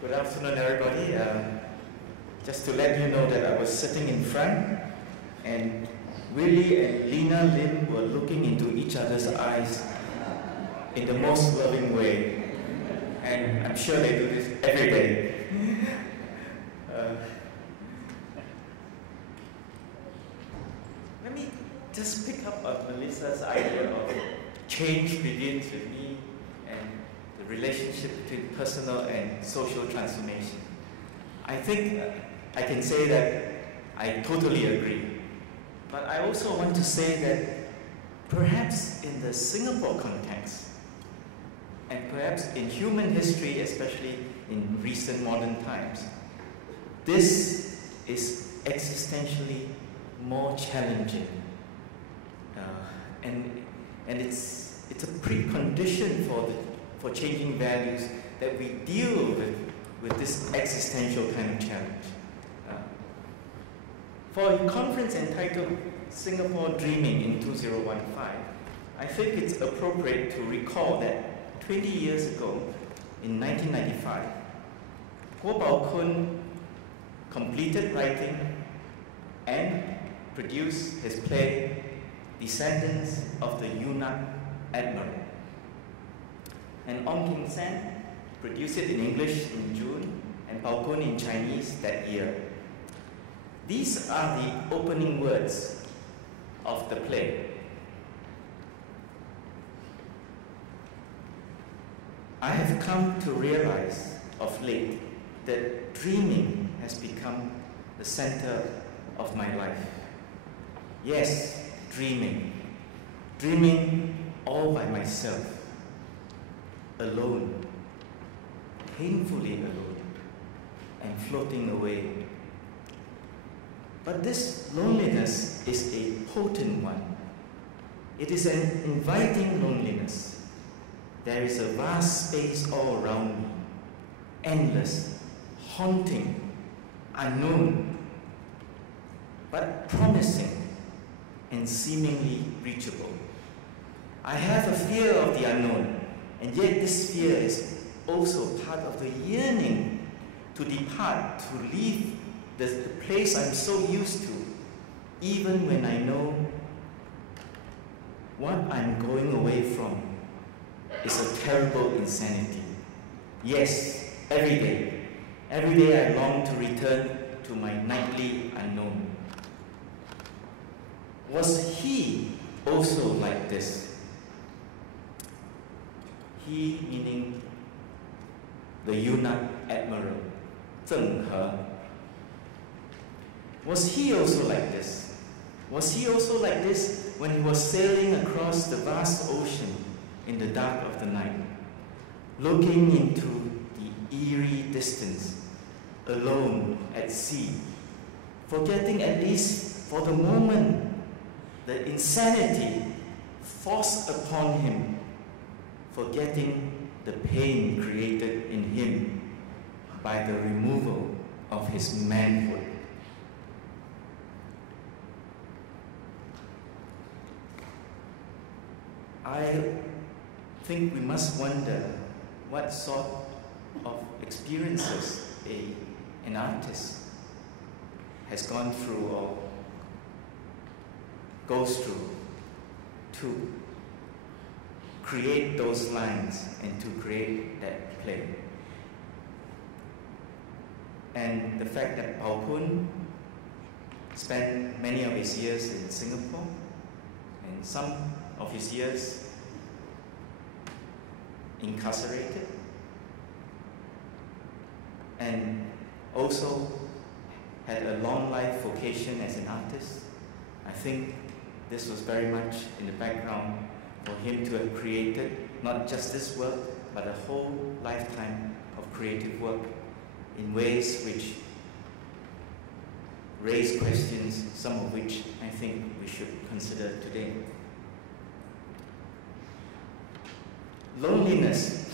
Good afternoon, everybody. Just to let you know that I was sitting in front, and Willie and Lena Lim were looking into each other's eyes in the most loving way. And I'm sure they do this every day. Let me just pick up on Melissa's idea of change begins with me and the relationship between personal and social transformation. I think I can say that I totally agree. But I also want to say that perhaps in the Singapore context, and perhaps in human history, especially in recent modern times, this is existentially more challenging. And it's a precondition for changing values that we deal with this existential kind of challenge. For a conference entitled Singapore Dreaming in 2015, I think it's appropriate to recall that 20 years ago, in 1995, Kwok completed writing and produced his play Descendants of the Eunuch Admiral. And Ong Kim San produced it in English in June and Bao Kun in Chinese that year. These are the opening words of the play. I have come to realize of late that dreaming has become the center of my life. Yes, dreaming all by myself, alone, painfully alone, and floating away. But this loneliness is a potent one. It is an inviting loneliness. There is a vast space all around me, endless, haunting, unknown, but promising and seemingly reachable. I have a fear of the unknown, and yet this fear is also part of the yearning to depart, to leave the place I'm so used to, even when I know what I'm going away from is a terrible insanity. Yes, every day I long to return to my nightly unknown. Was he also like this? He meaning the eunuch admiral, Zheng He. Was he also like this? Was he also like this when he was sailing across the vast ocean in the dark of the night, looking into the eerie distance, alone at sea, forgetting at least for the moment the insanity forced upon him, forgetting the pain created in him by the removal of his manhood. I think we must wonder what sort of experiences an artist has gone through or goes through to create those lines and to create that play. And the fact that Bao Kun spent many of his years in Singapore and some of his years incarcerated, and also had a long life vocation as an artist. I think this was very much in the background for him to have created not just this work, but a whole lifetime of creative work in ways which raise questions, some of which I think we should consider today. Loneliness,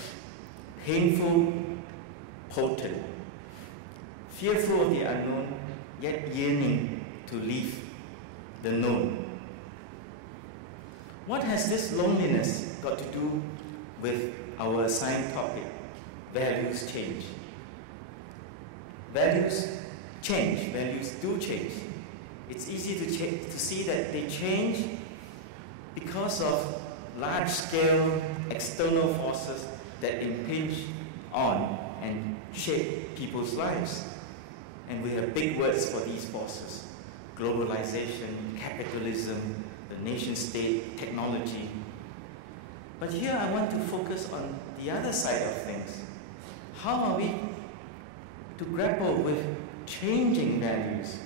painful, potent, fearful of the unknown, yet yearning to leave the known. What has this loneliness got to do with our assigned topic, values change? values change, values do change. It's easy to see that they change because of large-scale external forces that impinge on and shape people's lives. And we have big words for these forces: globalization, capitalism, the nation-state, technology. But here I want to focus on the other side of things. How are we to grapple with changing values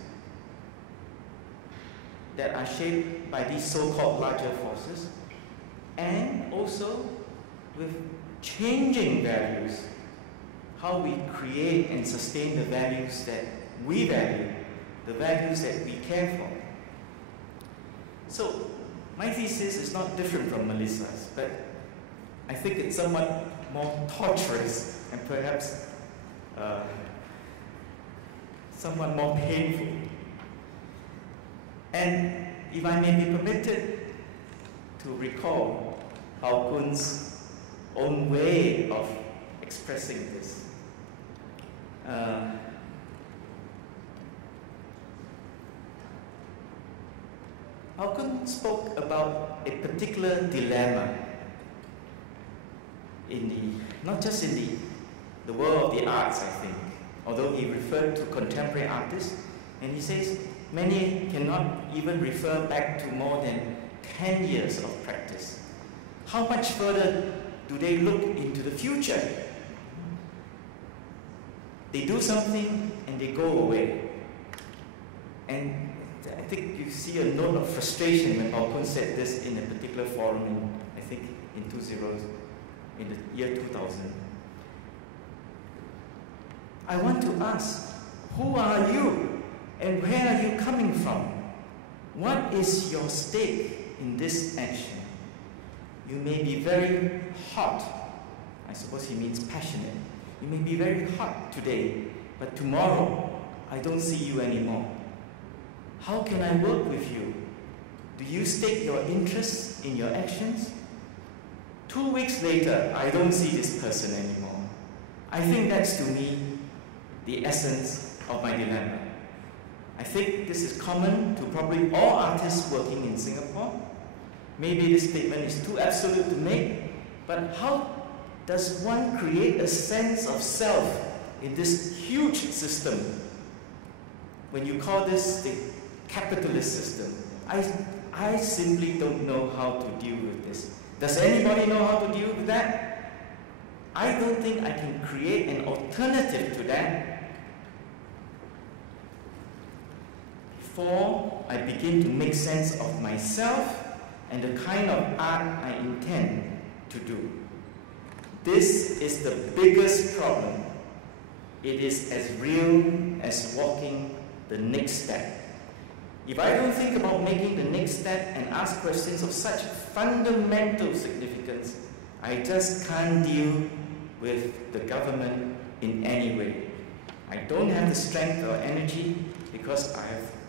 that are shaped by these so-called larger forces, and also with changing values, how we create and sustain the values that we value, the values that we care for. So, my thesis is not different from Melissa's, but I think it's somewhat more torturous and perhaps somewhat more painful. And if I may be permitted to recall Woon's own way of expressing this. Woon spoke about a particular dilemma not just in the world of the arts, I think, although he referred to contemporary artists, and he says many cannot even refer back to more than 10 years of practice. How much further do they look into the future? They do something and they go away. And I think you see a note of frustration when Woon said this in a particular forum I think in the year 2000. I want to ask, who are you and where are you coming from? What is your stake in this action? You may be very hot. I suppose he means passionate. You may be very hot today, but tomorrow I don't see you anymore. How can I work with you? Do you stake your interests in your actions? 2 weeks later, I don't see this person anymore. I think that's, to me, the essence of my dilemma. I think this is common to probably all artists working in Singapore. Maybe this statement is too absolute to make, but how does one create a sense of self in this huge system? When you call this the capitalist system, I simply don't know how to deal with this. Does anybody know how to deal with that? I don't think I can create an alternative to that before I begin to make sense of myself and the kind of art I intend to do. This is the biggest problem. It is as real as walking the next step. If I don't think about making the next step and ask questions of such fundamental significance, I just can't deal with the government in any way. I don't have the strength or energy because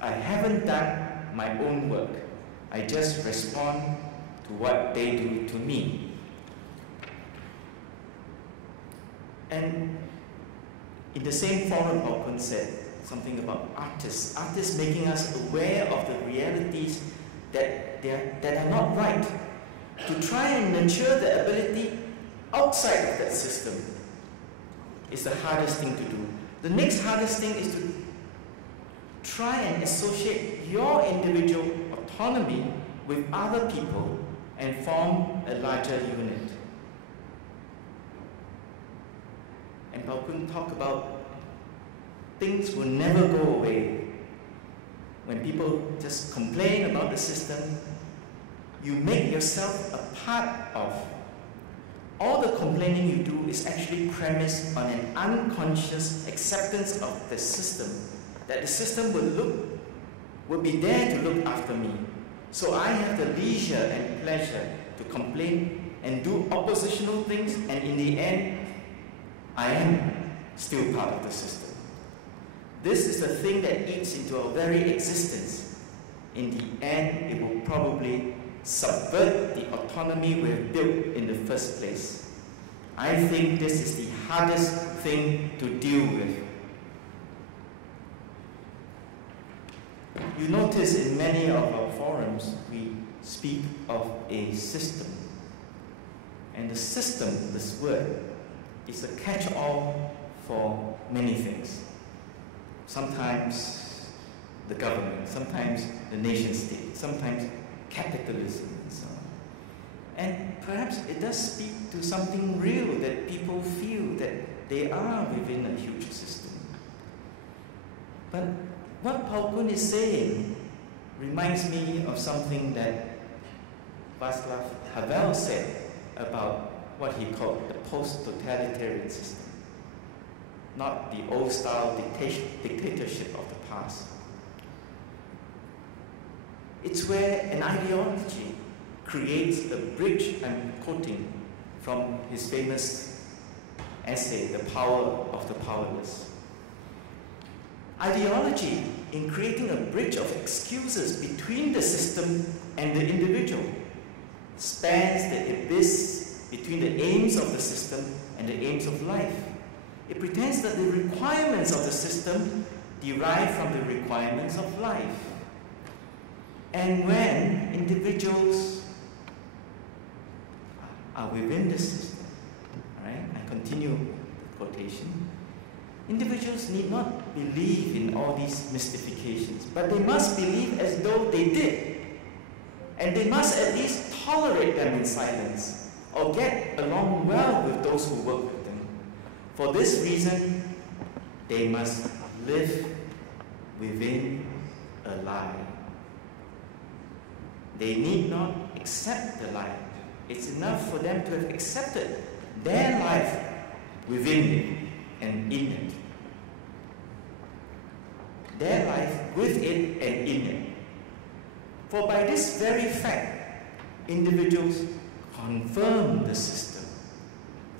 I haven't done my own work. I just respond to what they do to me. And in the same forum, Woon said something about artists. Artists making us aware of the realities that are not right. To try and nurture the ability outside of that system is the hardest thing to do. The next hardest thing is to try and associate your individual autonomy with other people and form a larger unit. And Woon talked about things will never go away. When people just complain about the system, you make yourself a part of. All the complaining you do is actually premised on an unconscious acceptance of the system, that the system will be there to look after me. So I have the leisure and pleasure to complain and do oppositional things, and in the end, I am still part of the system. This is the thing that eats into our very existence. In the end, it will probably subvert the autonomy we have built in the first place. I think this is the hardest thing to deal with. You notice in many of our forums, we speak of a system. And the system, this word, is a catch-all for many things. Sometimes the government, sometimes the nation state, sometimes capitalism, and so on. And perhaps it does speak to something real that people feel that they are within a huge system. But what Paul is saying reminds me of something that Václav Havel said about what he called the post-totalitarian system, not the old-style dictatorship of the past. It's where an ideology creates a bridge, I'm quoting from his famous essay, The Power of the Powerless. Ideology, in creating a bridge of excuses between the system and the individual, spans the abyss between the aims of the system and the aims of life. It pretends that the requirements of the system derive from the requirements of life. And when individuals are within the system, right? I continue the quotation. Individuals need not believe in all these mystifications, but they must believe as though they did. And they must at least tolerate them in silence, or get along well with those who work with them. For this reason, they must live within a lie. They need not accept the lie. It's enough for them to have accepted their life within it and in it. Their life with it and in it. For by this very fact, individuals confirm the system,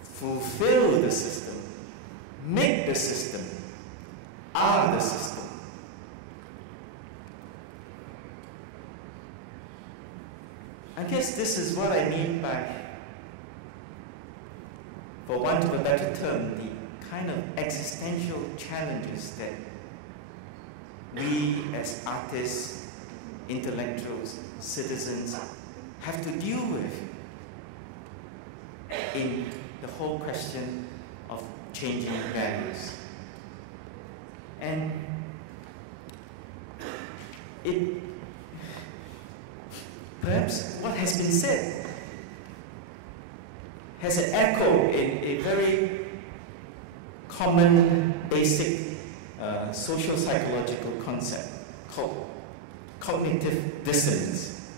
fulfill the system, make the system, are the system. I guess this is what I mean by, for want of a better term, the kind of existential challenges that we as artists, intellectuals, citizens have to deal with in the whole question of changing values. And perhaps what has been said has an echo in a very common, basic social psychological concept called cognitive dissonance.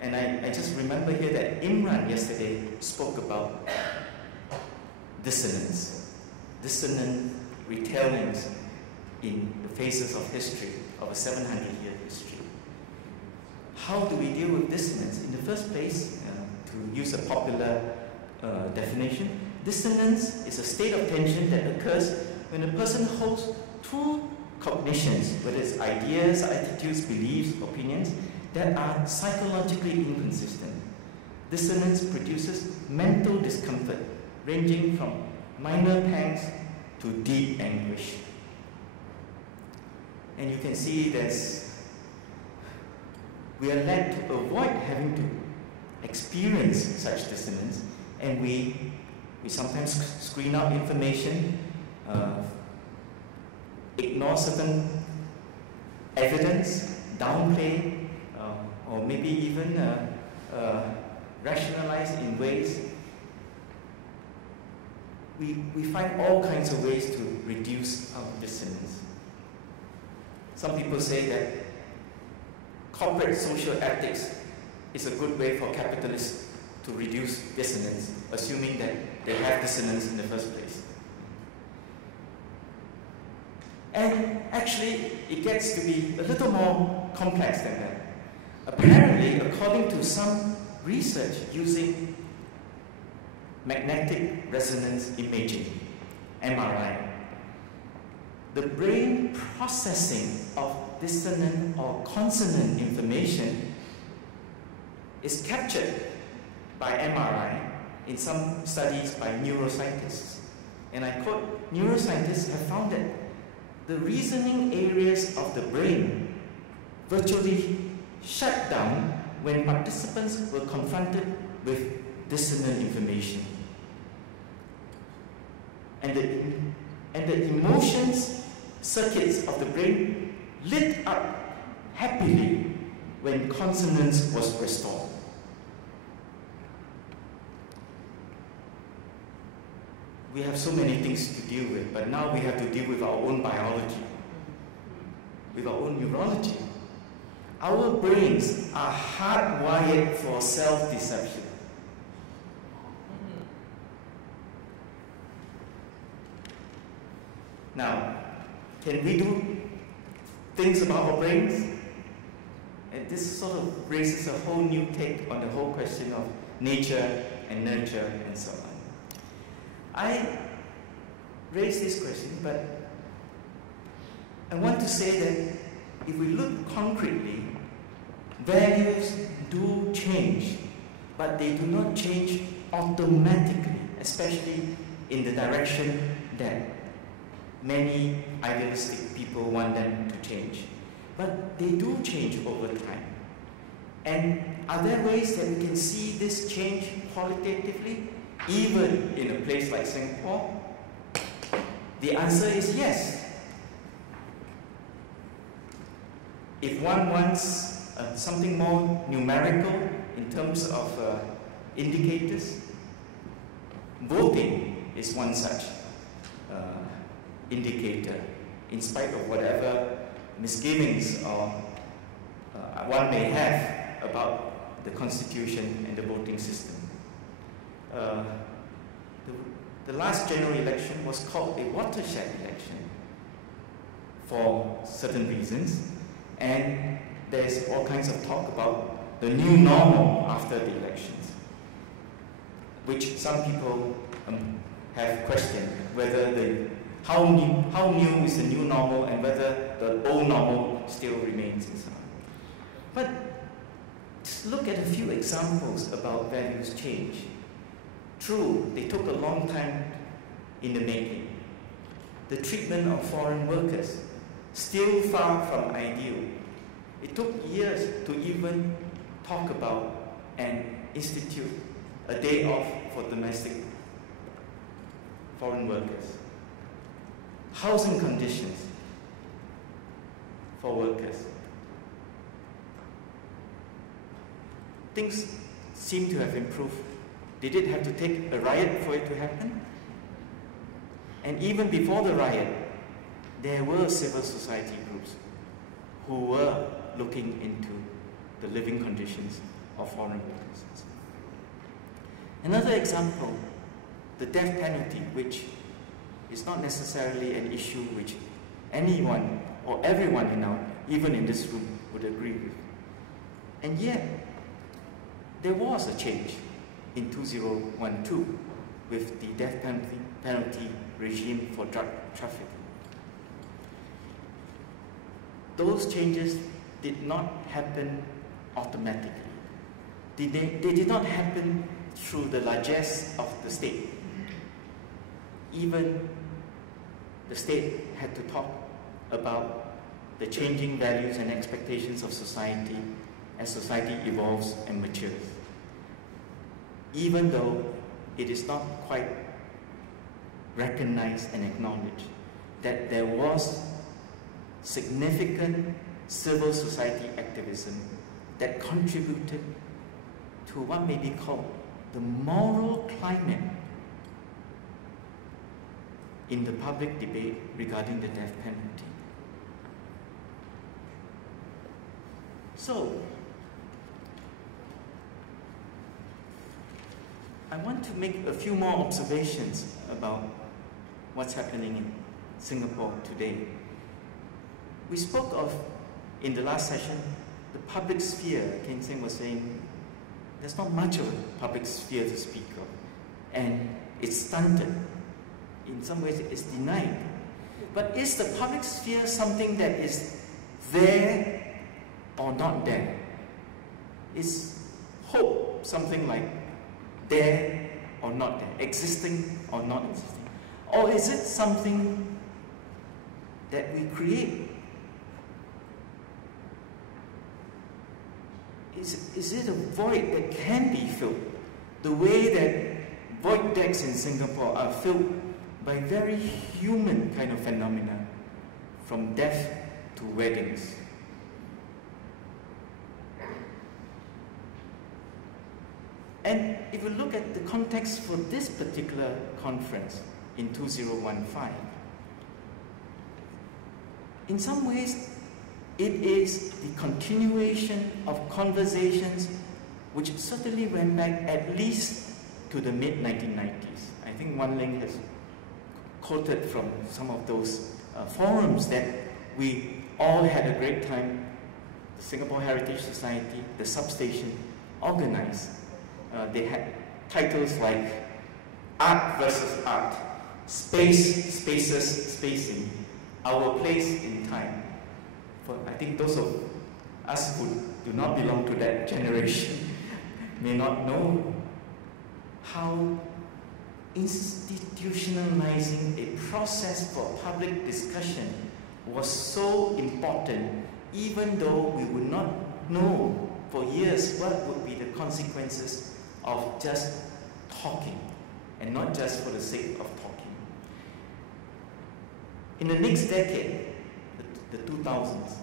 And I just remember here that Imran yesterday spoke about dissonance, dissonant retellings in the phases of history, of a 700-year history. How do we deal with dissonance? In the first place, to use a popular definition, dissonance is a state of tension that occurs when a person holds two cognitions, whether it's ideas, attitudes, beliefs, opinions, that are psychologically inconsistent. Dissonance produces mental discomfort, ranging from minor pangs to deep anguish. And you can see we are led to avoid having to experience such dissonance, and we sometimes screen out information, ignore certain evidence, downplay, or maybe even rationalize in ways. We find all kinds of ways to reduce our dissonance. Some people say that corporate social ethics is a good way for capitalists to reduce dissonance, assuming that they have dissonance in the first place. And actually, it gets to be a little more complex than that. Apparently, according to some research using magnetic resonance imaging, MRI, the brain processing of dissonant or consonant information is captured by MRI in some studies by neuroscientists. And I quote, neuroscientists have found that the reasoning areas of the brain virtually shut down when participants were confronted with dissonant information. And the emotions circuits of the brain lit up happily when consonance was restored. We have so many things to deal with, but now we have to deal with our own biology, with our own neurology. Our brains are hardwired for self-deception. Now, can we do things about our brains? And this sort of raises a whole new take on the whole question of nature and nurture and so on. I raise this question, but I want to say that if we look concretely, values do change, but they do not change automatically, especially in the direction that many idealistic people want them to change. But they do change over time. And are there ways that we can see this change qualitatively, even in a place like Singapore? The answer is yes. If one wants something more numerical in terms of indicators, voting is one such indicator, in spite of whatever misgivings or one may have about the Constitution and the voting system. The last general election was called a watershed election for certain reasons, and there's all kinds of talk about the new normal after the elections, which some people have questioned whether how new is the new normal and whether the old normal still remains and so on. But just look at a few examples about values change. True, they took a long time in the making. The treatment of foreign workers, still far from ideal. It took years to even talk about and institute a day off for domestic foreign workers. Housing conditions for workers. Things seem to have improved. Did it have to take a riot for it to happen? And even before the riot, there were civil society groups who were looking into the living conditions of foreign workers. Another example, the death penalty, which is not necessarily an issue which anyone or everyone even in this room would agree with. And yet, there was a change in 2012 with the death penalty regime for drug trafficking. Those changes did not happen automatically. They did not happen through the largesse of the state. Even the state had to talk about the changing values and expectations of society as society evolves and matures. Even though it is not quite recognized and acknowledged that there was significant civil society activism that contributed to what may be called the moral climate in the public debate regarding the death penalty. So, I want to make a few more observations about what's happening in Singapore today. We spoke of, in the last session, the public sphere. Kian Seng was saying there's not much of a public sphere to speak of, and it's stunted. In some ways, it's denied. But is the public sphere something that is there or not there? Is hope something like there or not there, existing or not existing? Or is it something that we create? is it a void that can be filled? The way that void decks in Singapore are filled by very human kind of phenomena, from death to weddings. And if you look at the context for this particular conference in 2015, in some ways, it is the continuation of conversations which certainly went back at least to the mid-1990s. I think Wan Ling has quoted from some of those forums that we all had a great time. The Singapore Heritage Society, the Substation, organized. They had titles like Art versus Art, Space, Spaces, Spacing, Our Place in Time. For I think those of us who do not belong to that generation may not know how institutionalizing a process for public discussion was so important, even though we would not know for years what would be the consequences of just talking, and not just for the sake of talking. In the next decade, the 2000s,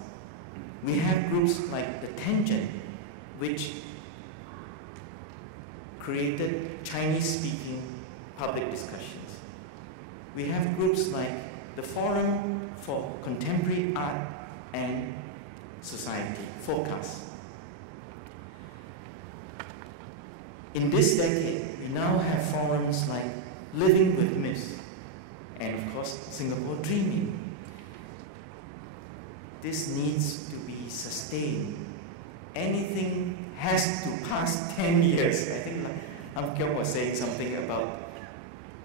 we have groups like the Tangent, which created Chinese-speaking public discussions. We have groups like the Forum for Contemporary Art and Society, FOCUS. In this decade, we now have forums like Living with Myths, and of course, Singapore Dreaming. This needs to be sustained. Anything has to pass 10 years. I think like Kwok was saying something about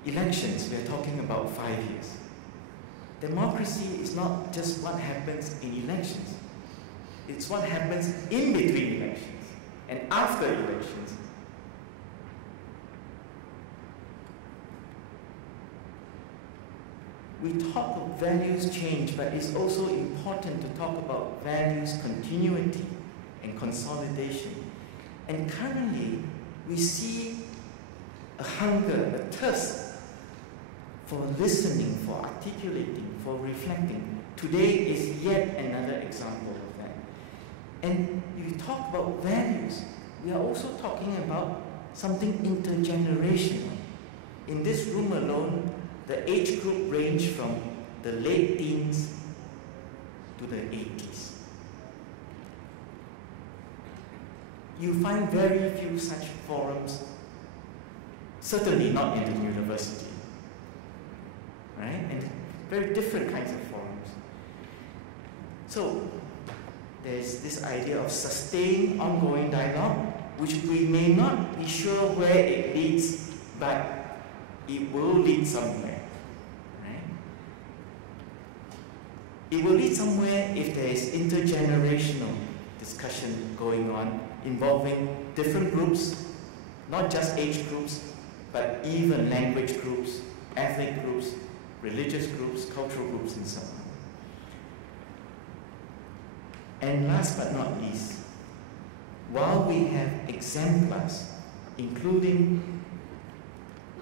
elections. We are talking about 5 years. Democracy is not just what happens in elections. It's what happens in between elections and after elections. We talk of values change, but it's also important to talk about values continuity and consolidation. And currently, we see a hunger, a thirst for listening, for articulating, for reflecting. Today is yet another example of that. And if we talk about values, we are also talking about something intergenerational. In this room alone, the age group range from the late teens to the 80s. You find very few such forums, certainly not in the university, right? And very different kinds of forums. So there's this idea of sustained ongoing dialogue, which we may not be sure where it leads, but it will lead somewhere. It will lead somewhere if there is intergenerational discussion going on involving different groups, not just age groups, but even language groups, ethnic groups, religious groups, cultural groups, and so on. And last but not least, while we have exemplars, including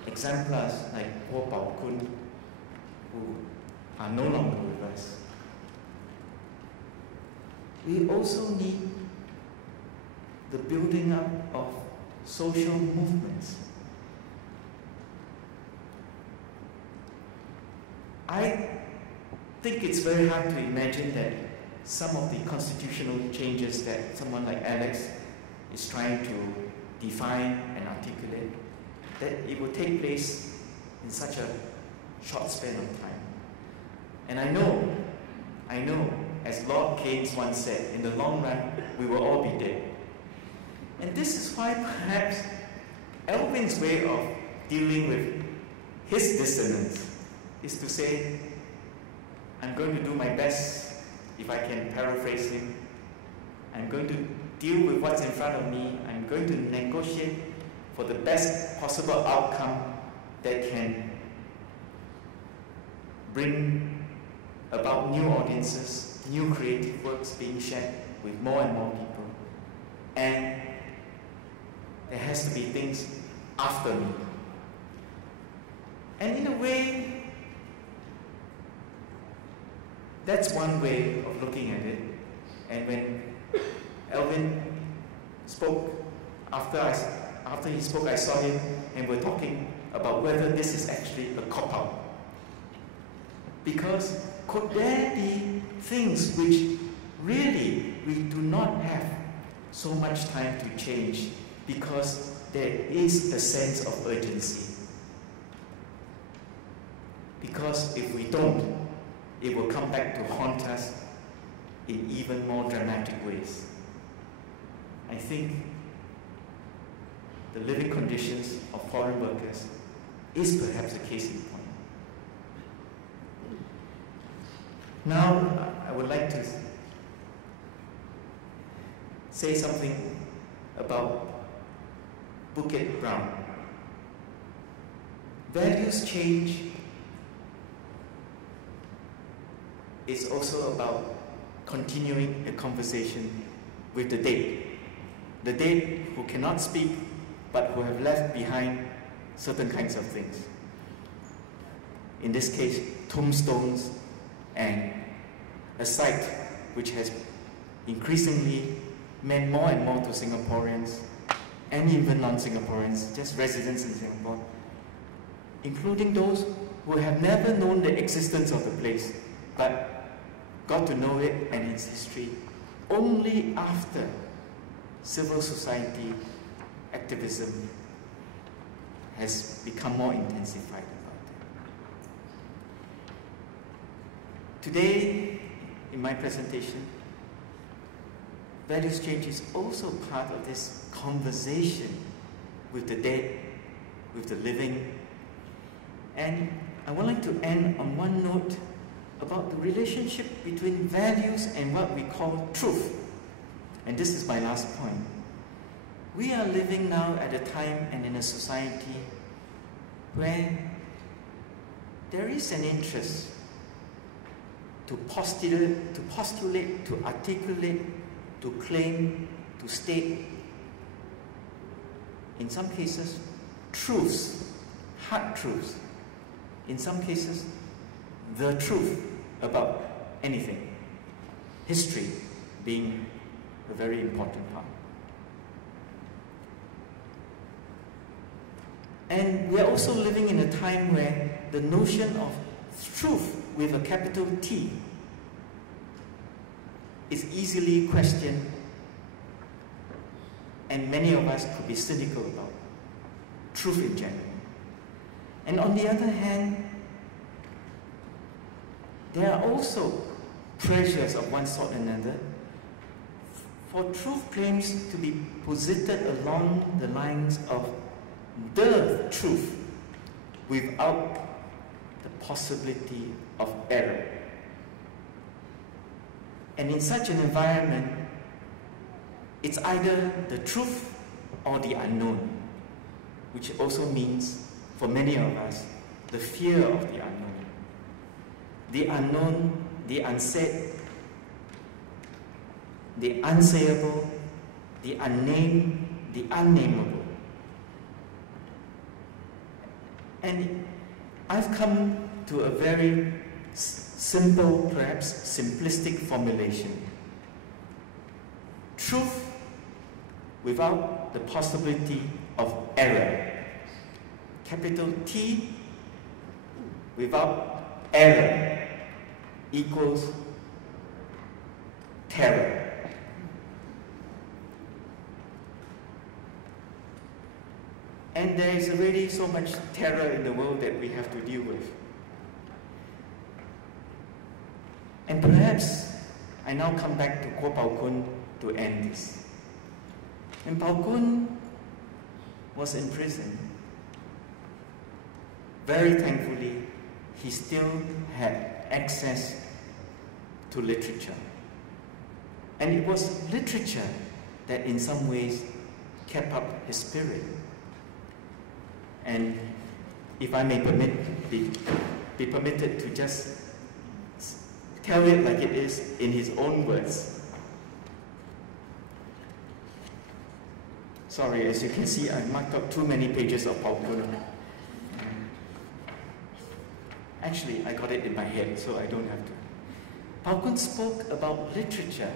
exemplars like Po Pao Kun, who are no longer with us, we also need the building up of social movements. I think it's very hard to imagine that some of the constitutional changes that someone like Alex is trying to define and articulate, that it will take place in such a short span of time. And I know, as Lord Keynes once said, in the long run, we will all be dead. And this is why perhaps Alvin's way of dealing with his dissonance is to say, I'm going to do my best, if I can paraphrase him. I'm going to deal with what's in front of me. I'm going to negotiate for the best possible outcome that can bring about new audiences, new creative works being shared with more and more people. and there has to be things after me. And in a way, that's one way of looking at it. And when Alvin spoke, after he spoke, I saw him and we're talking about whether this is actually a cop-out. Because could there be things which really we do not have so much time to change because there is a sense of urgency? Because if we don't, it will come back to haunt us in even more dramatic ways. I think the living conditions of foreign workers is perhaps a case in point. Now, I would like to say something about Bukit Brown. Values change is also about continuing a conversation with the dead. The dead who cannot speak, but who have left behind certain kinds of things. In this case, tombstones and a site which has increasingly meant more and more to Singaporeans and even non-Singaporeans, just residents in Singapore, including those who have never known the existence of the place, but got to know it and its history only after civil society activism has become more intensified about it. Today, in my presentation, values change is also part of this conversation with the dead, with the living. And I would like to end on one note about the relationship between values and what we call truth. And this is my last point. We are living now at a time and in a society where there is an interest to postulate, to articulate, to claim, to state, in some cases, truths, hard truths, in some cases, the truth about anything, history being a very important part. And we are also living in a time where the notion of truth with a capital T is easily questioned, and many of us could be cynical about truth in general. And on the other hand, there are also pressures of one sort or another for truth claims to be posited along the lines of the truth without the possibility of error. And in such an environment, it's either the truth or the unknown, which also means, for many of us, the fear of the unknown. The unknown, the unsaid, the unsayable, the unnamed, the unnameable. And I've come to a very simple, perhaps simplistic formulation. Truth without the possibility of error. Capital T without error equals terror. And there is already so much terror in the world that we have to deal with. And perhaps I now come back to Ko Pao Kun to end this. When Pao Kun was in prison, very thankfully, he still had access to literature. And it was literature that in some ways kept up his spirit. And if I may be permitted to just tell it like it is in his own words. Sorry, as you can see, I marked up too many pages of PowerPoint. Actually, I got it in my head, so I don't have to. PowerPoint spoke about literature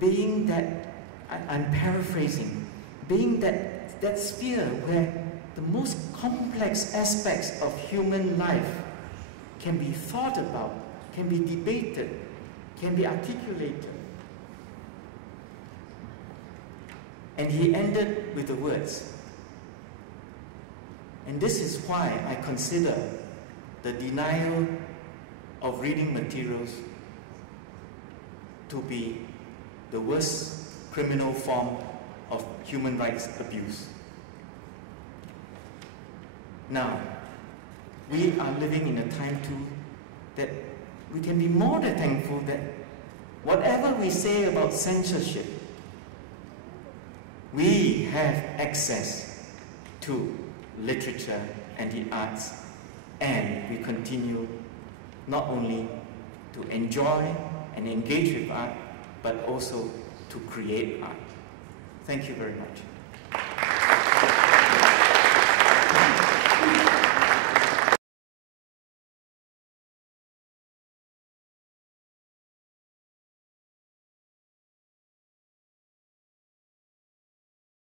being that, I'm paraphrasing, being that sphere where the most complex aspects of human life can be thought about, can be debated, can be articulated. And he ended with the words, and this is why I consider the denial of reading materials to be the worst criminal form of human rights abuse. Now, we are living in a time too that we can be more than thankful that whatever we say about censorship, we have access to literature and the arts, and we continue not only to enjoy and engage with art, but also to create art. Thank you very much.